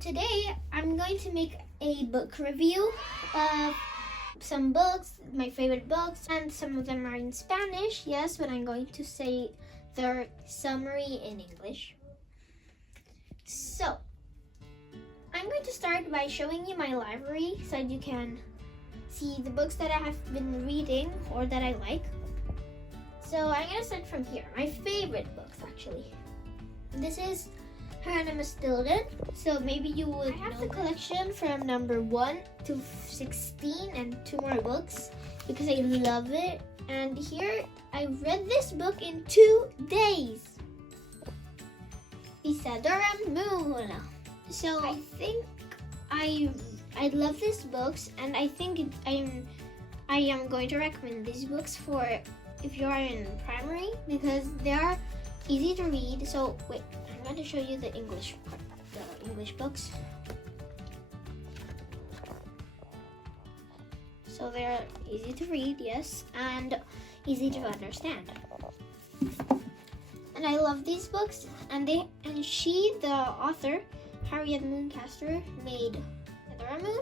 Today I'm going to make a book review of some books, my favorite books, and some of them are in Spanish, yes, but I'm going to say their summary in English. So, I'm going to start by showing you my library so you can see the books that I have been reading or that I like. So I'm going to start from here, my favorite books actually. This is Her Name is Tilden, so maybe you would I have the collection from number 1 to 16 and 2 more books because I love it. And here, I read this book in 2 days. Isadora Moon. So I think I love these books, and I think I am going to recommend these books for if you are in primary because they are easy to read. So wait, I'm going to show you the English books. So they're easy to read, yes, and easy to understand. And I love these books. And she, the author, Harriet Mooncaster, made Adora Moon,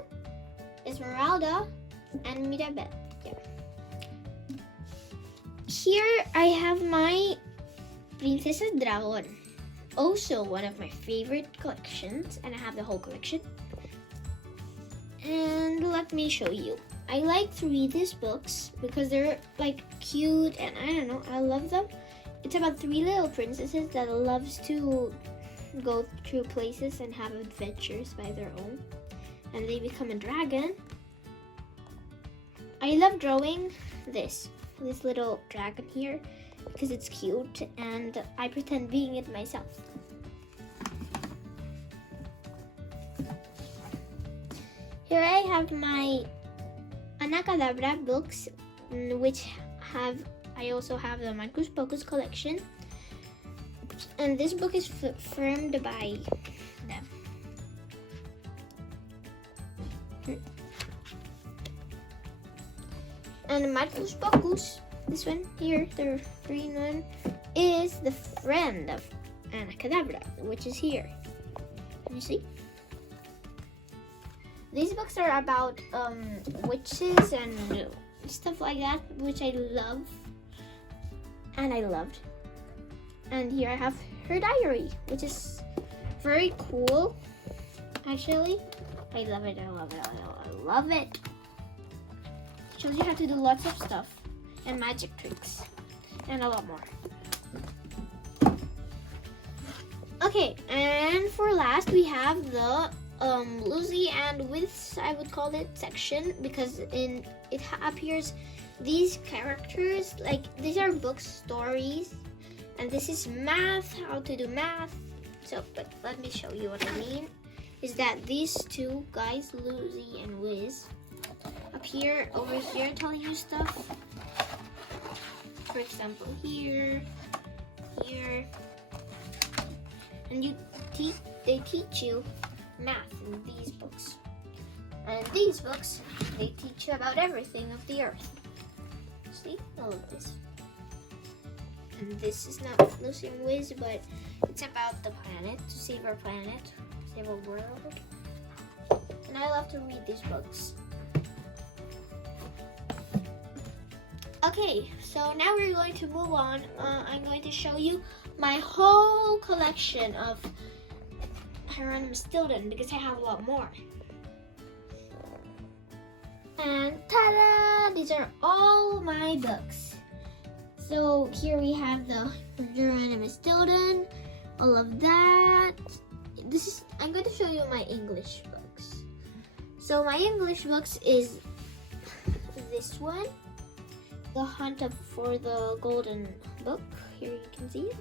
Esmeralda, and Mirabelle. Yeah. Here I have my Princesa Dragon, also one of my favorite collections, and I have the whole collection. And let me show you. I like to read these books because they're like cute and I don't know, I love them. It's about 3 little princesses that loves to go through places and have adventures by their own, and they become a dragon. I love drawing this little dragon here because it's cute and I pretend being it myself. Here I have my Anacadabra books, which I also have the Marcus Pocus collection, and this book is firmed by them. And Marcus Pocus, this one here, the green one, is the friend of Anacadabra, which is here. Can you see? These books are about witches and stuff like that, which I love. And I loved. And here I have her diary, which is very cool. Actually, I love it. I love it. I love it. It shows you how to do lots of stuff and magic tricks and a lot more. Okay, and for last we have the Lucy and With, I would call it, section, because it appears these characters, like these are book stories, and this is math, how to do math. So, but let me show you what I mean. Is that these two guys, Lucy and Wiz, appear over here telling you stuff. For example, here, and they teach you math in these books. And in these books, they teach you about everything of the earth. See? All of this. And this is not Lucy and Wiz, but it's about the planet, to save our planet, save our world. And I love to read these books. Okay, so now we're going to move on. I'm going to show you my whole collection of Her Name is Tilden because I have a lot more. And ta-da! These are all my books. So here we have the Her Name is Tilden, all of that. I'm going to show you my English books. So my English books is this one, The Hunt for the Golden Book. Here you can see it.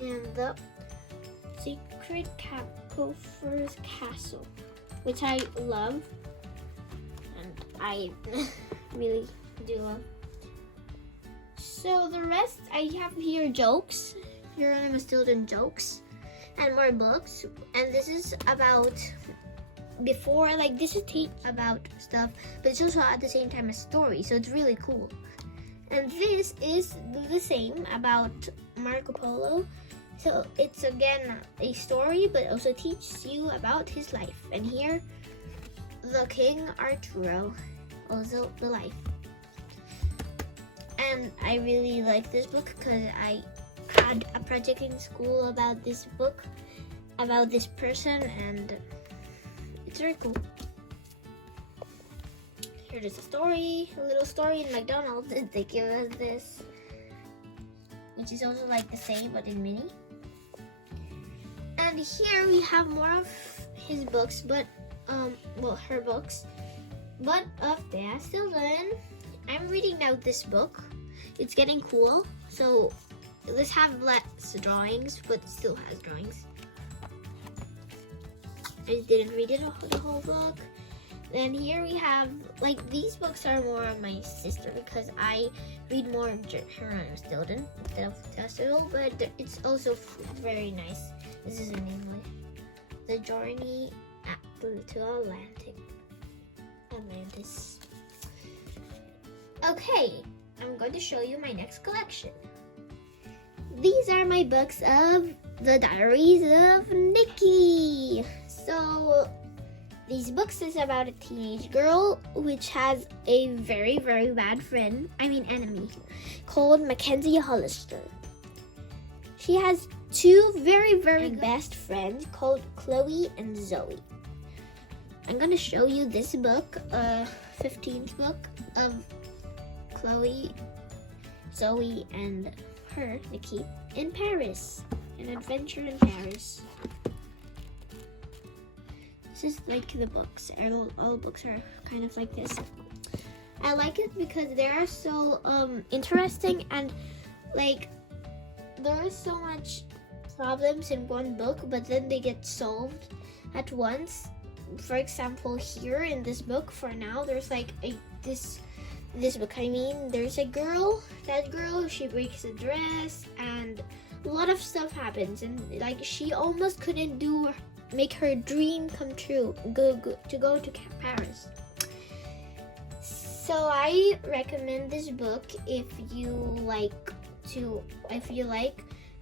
And the Secret Gopher's Castle, which I love, and I really do love. So the rest, I have here jokes. Here I'm still doing jokes and more books. And this is about before, like this is about stuff, but it's also at the same time a story, so it's really cool. And this is the same about Marco Polo. So it's again a story, but also teaches you about his life. And here, the King Arturo, also the life. And I really like this book because I had a project in school about this book, about this person, and it's very cool. Here is a little story in McDonald's. They give us this, which is also like the same but in mini. And here we have more of his books, but her books, but of Thea Sylvan. I'm reading now this book. It's getting cool. So this have less drawings, but still has drawings. I didn't read it the whole book. Then here we have, like, these books are more of my sister because I read more of Geronimo Stilton instead of Tessel, but it's also very nice. This is in English. The Journey to Atlantis. Okay, I'm going to show you my next collection. These are my books of the Diaries of Nikki. So these books is about a teenage girl which has a very, very bad enemy, called Mackenzie Hollister. She has two very, very best friends called Chloe and Zoe. I'm going to show you this book, 15th book of Chloe, Zoe, and her, Nikki, in Paris. An adventure in Paris. This is like the books. All books are kind of like this. I like it because they are so interesting, and like there is so much problems in one book, but then they get solved at once. For example, here in this book, for now, there's like this book. There's a girl. That girl, she breaks a dress, and a lot of stuff happens, and like she almost couldn't make her dream come true, to go to Paris. So I recommend this book if you like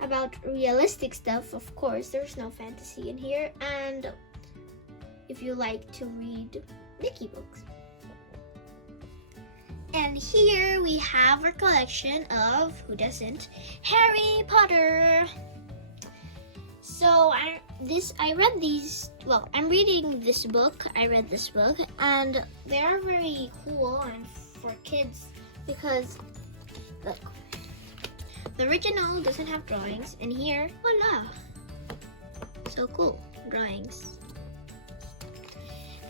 about realistic stuff. Of course, there's no fantasy in here, and if you like to read Nikki books. And here we have our collection of, who doesn't, Harry Potter. So I'm reading this book. I read this book, and they are very cool and for kids because, look, the original doesn't have drawings, and here, voila, so cool, drawings.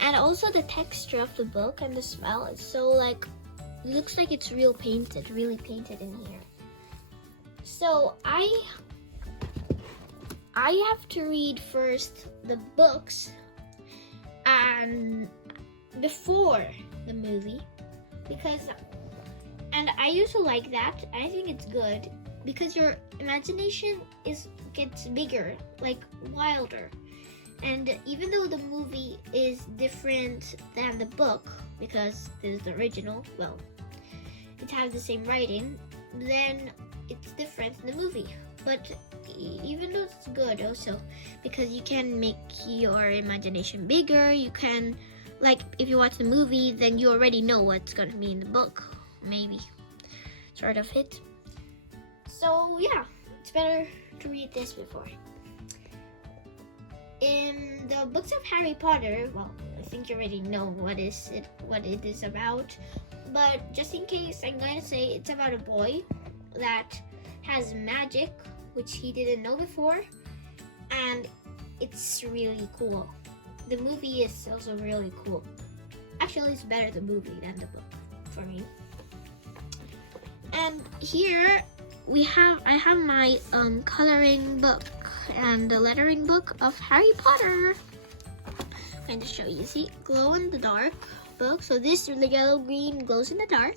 And also the texture of the book and the smell is so like, it looks like it's really painted in here. So I have to read first the books and before the movie, and I used to like that. I think it's good because your imagination gets bigger, like wilder. And even though the movie is different than the book, because this is the original, well, it has the same writing, then it's different in the movie. But even though it's good also, because you can make your imagination bigger, you can, like, if you watch the movie, then you already know what's going to be in the book, maybe, sort of it. So yeah, it's better to read this before. In the books of Harry Potter, well, I think you already know what it is about, but just in case, I'm going to say it's about a boy that has magic, which he didn't know before, and it's really cool. The movie is also really cool. Actually, it's better the movie than the book for me. And here I have my coloring book and the lettering book of Harry Potter. I'm going to show you. See, glow in the dark book. So this, the yellow green, glows in the dark.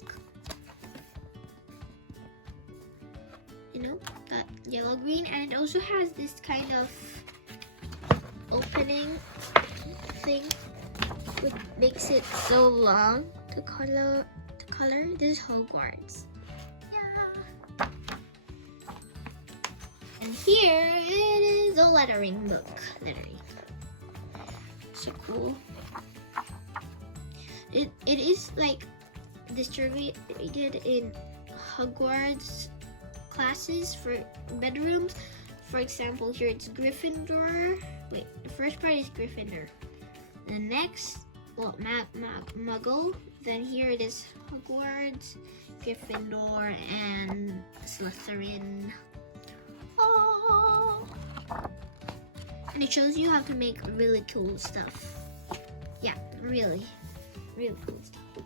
You know, that yellow green, and it also has this kind of opening thing, which makes it so long to color. This is Hogwarts. here it is a lettering book. Lettering. So cool. It is like distributed in Hogwarts classes for bedrooms. For example, here it's Gryffindor. Wait, the first part is Gryffindor. The next, well, Muggle. Then here it is Hogwarts, Gryffindor, and Slytherin. Oh! And it shows you how to make really cool stuff. Yeah, really cool stuff.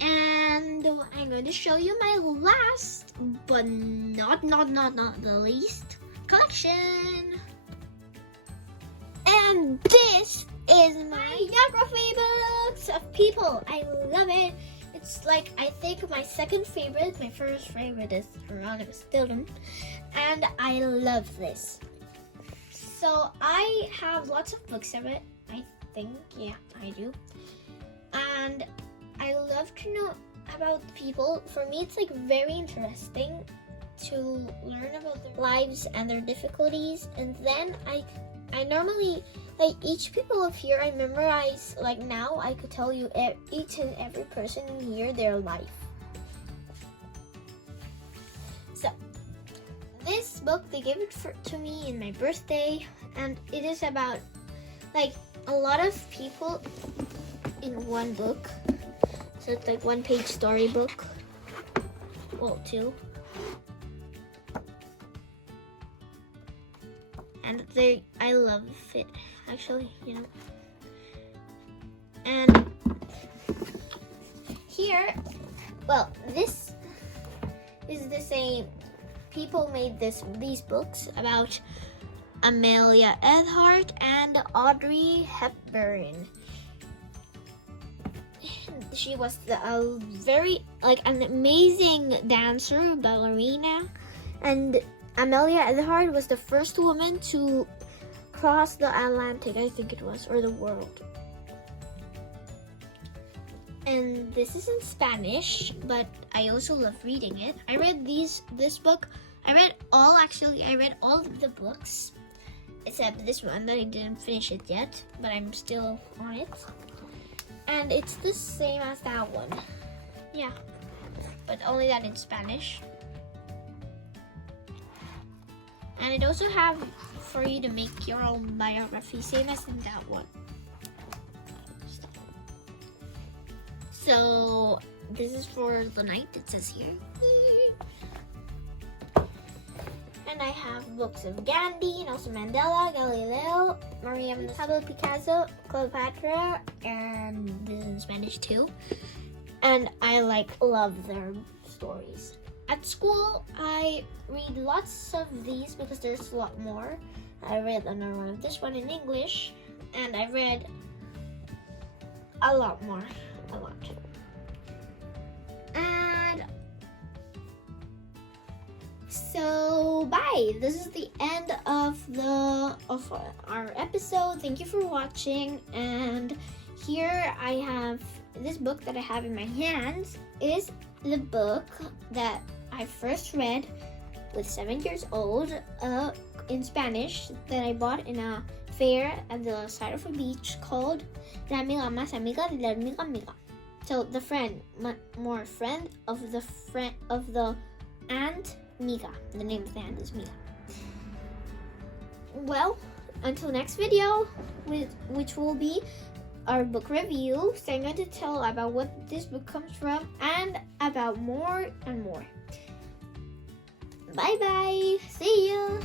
And I'm going to show you my last, but not the least, collection. And this is my geography books of people. I love it. It's like, I think my second favorite. My first favorite is Hieronymus Dildon. And I love this. So I have lots of books of it, I think. Yeah, I do. And I love to know about people. For me, it's like very interesting to learn about their lives and their difficulties. And then I normally, like, each people of here I memorize. Like now I could tell you each and every person in here, their life. So this book, they gave it to me in my birthday, and it is about like a lot of people in one book. So it's like one-page storybook. Well, two. And I love it, actually, you know. And here, well, this is the same. People made these books about Amelia Earhart and Audrey Hepburn. She was a very, like, an amazing dancer, ballerina, and Amelia Earhart was the first woman to cross the Atlantic, I think it was, or the world. And this is in Spanish, but I also love reading it. I read this book. I read all of the books, except this one that I didn't finish it yet, but I'm still on it. And it's the same as that one. Yeah, but only that in Spanish. And it also have for you to make your own biography, same as in that one. So this is for the night, it says here. And I have books of Gandhi, Nelson Mandela, Galileo, Maria Pablo Picasso, Cleopatra, and this is in Spanish too. And I love their stories. At school, I read lots of these because there's a lot more. I read another one of this one in English, and I read a lot more, a lot. And so bye. This is the end of our episode. Thank you for watching. And here I have this book that I have in my hands is the book that I first read with 7 years old in Spanish that I bought in a fair at the side of a beach called La Amiga Más Amiga de la Amiga Amiga. So the friend, more friend of the aunt Miga. The name of the aunt is Miga. Well, until next video, which will be our book review. So I'm going to tell about what this book comes from and about more and more. Bye bye. See you.